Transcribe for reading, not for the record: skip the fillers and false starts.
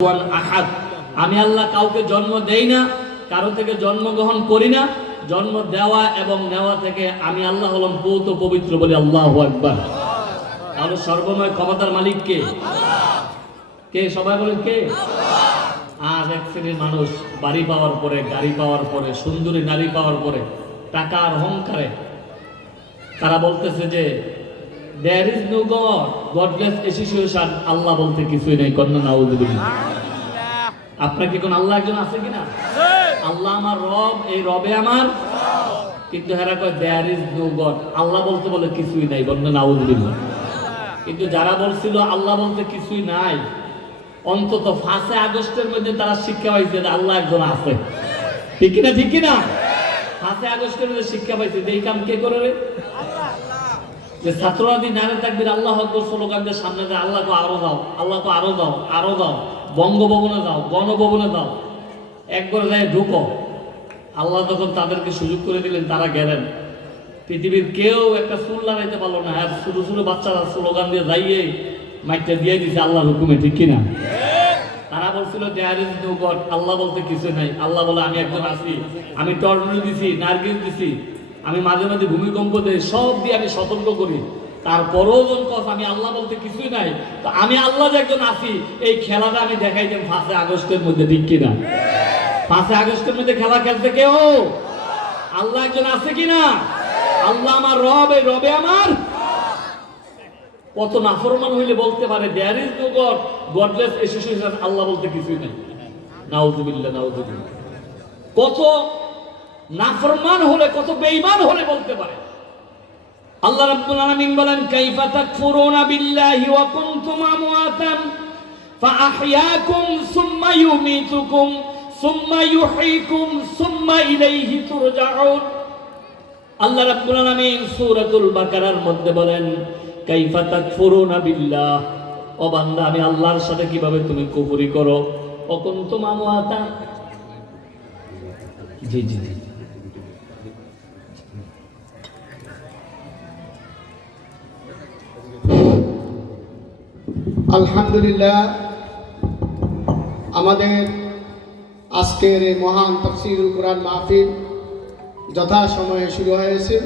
আহাদ, আমি আল্লাহ কাউকে জন্ম দেই না, কারো থেকে জন্মগ্রহণ করি না। জন্ম দেওয়া এবং নেওয়া থেকে আমি আল্লাহ হলাম পৌত পবিত্র বলে আল্লাহু আকবার। তাহলে সর্বময় ক্ষমতার মালিক কে? কে? সবাই বলেন কে? আজ এক শ্রেণীর মানুষ বাড়ি পাওয়ার পরে, গাড়ি পাওয়ার পরে, সুন্দরী নারী পাওয়ার পরে, টাকার অহংকারে তারা বলতেছে যে there is no God, godless association, আল্লাহ বলতে কিছুই নাই। কন্যা নাউযুবিল্লাহ। আপনার কি কোন আল্লাহ একজন আছে কিনা? আল্লাহ আমার রব, এই রবে আমার, কিন্তু হেরা কয় there is no God, আল্লাহ বলতে বলে কিছুই নাই। কন্যা নাউযুবিল্লাহ। কিন্তু যারা বলছিল আল্লাহ বলতে কিছুই নাই, অন্তত 5 আগস্টের মধ্যে তারা শিক্ষা পাইছে যে আল্লাহ একজন আছে। ঠিক কিনা? ঠিক কিনা? 5 আগস্টের মধ্যে শিক্ষা পাইছে যে এই কাম কে করে রে? যে ছাত্ররা দিন নারে তাকবীর আল্লাহু আকবার স্লোগানদের সামনে যায়, আল্লাহকে আরো দাও, আল্লাহকে আরো দাও, আরো দাও, বঙ্গভবনে দাও, গণভবনে দাও, একবার যায় ঢুকো। আল্লাহ তখন তাদেরকে সুযোগ করে দিলেন, তারা গেলেন। পৃথিবীর কেউ একটা চুল লাগাইতে পারলো না। হ্যাঁ, ছোট ছোট বাচ্চারা স্লোগান দিয়ে যাইয়ে মাইকটা দিয়ে দিছে আল্লাহর হুকুমে। ঠিক কিনা? তারা বলছিল দেয়ার ইজ নো গড, আল্লাহ বলতে কিছু নাই। আল্লাহ বলে আমি একজন আছি, আমি টর্নেডো দিছি, নার্গিস দিছি, আমি মাঝে মাঝে ভূমিকম্প দেই, সব দিয়ে আমি সতর্ক করি। তারপরেও যখন কথা আমি আল্লাহ বলতে কিছুই নাই, তো আমি আল্লাহ যে একজন আছি এই খেলাটা আমি দেখাইতাম 5 আগস্টের মধ্যে। ঠিক কিনা? 5 আগস্টের মধ্যে খেলা খেলতে কেউ আল্লাহ একজন আছে কিনা? আল্লাহ আমার রব, এই রবে আমার। কত নাফরমান হইলে বলতে পারে there is no god, godless association, Allah বলতে কিছুই নাই। নাউযুবিল্লাহ, নাউযুবিল্লাহ। কত নাফরমান হলে, কত বেঈমান হলে বলতে পারে। আল্লাহ রাব্বুল আলামিন বলেন কাইফা তাকফুরুনা বিল্লাহি ওয়া কুনতুম আমওয়াতান ফাআহইয়াকুম সুম্মা ইউমীতুকুম সুম্মা ইউহয়ীকুম সুম্মা ইলাইহি তুরজাউন। আল্লাহ রাব্বুল আলামিন সূরাতুল বাকারার মধ্যে বলেন কাইফা তাকফুরুনা বিল্লাহ, ও বান্দা আমি আল্লাহর সাথে কিভাবে তুমি কুফরি করো। ওয়া কুনতুম আমওয়াতান, জি জি জি, আলহামদুলিল্লাহ, আমাদের আজকের এই মহান তাফসীরুল কুরআন মাহফিল যথাসময়ে শুরু হয়েছে।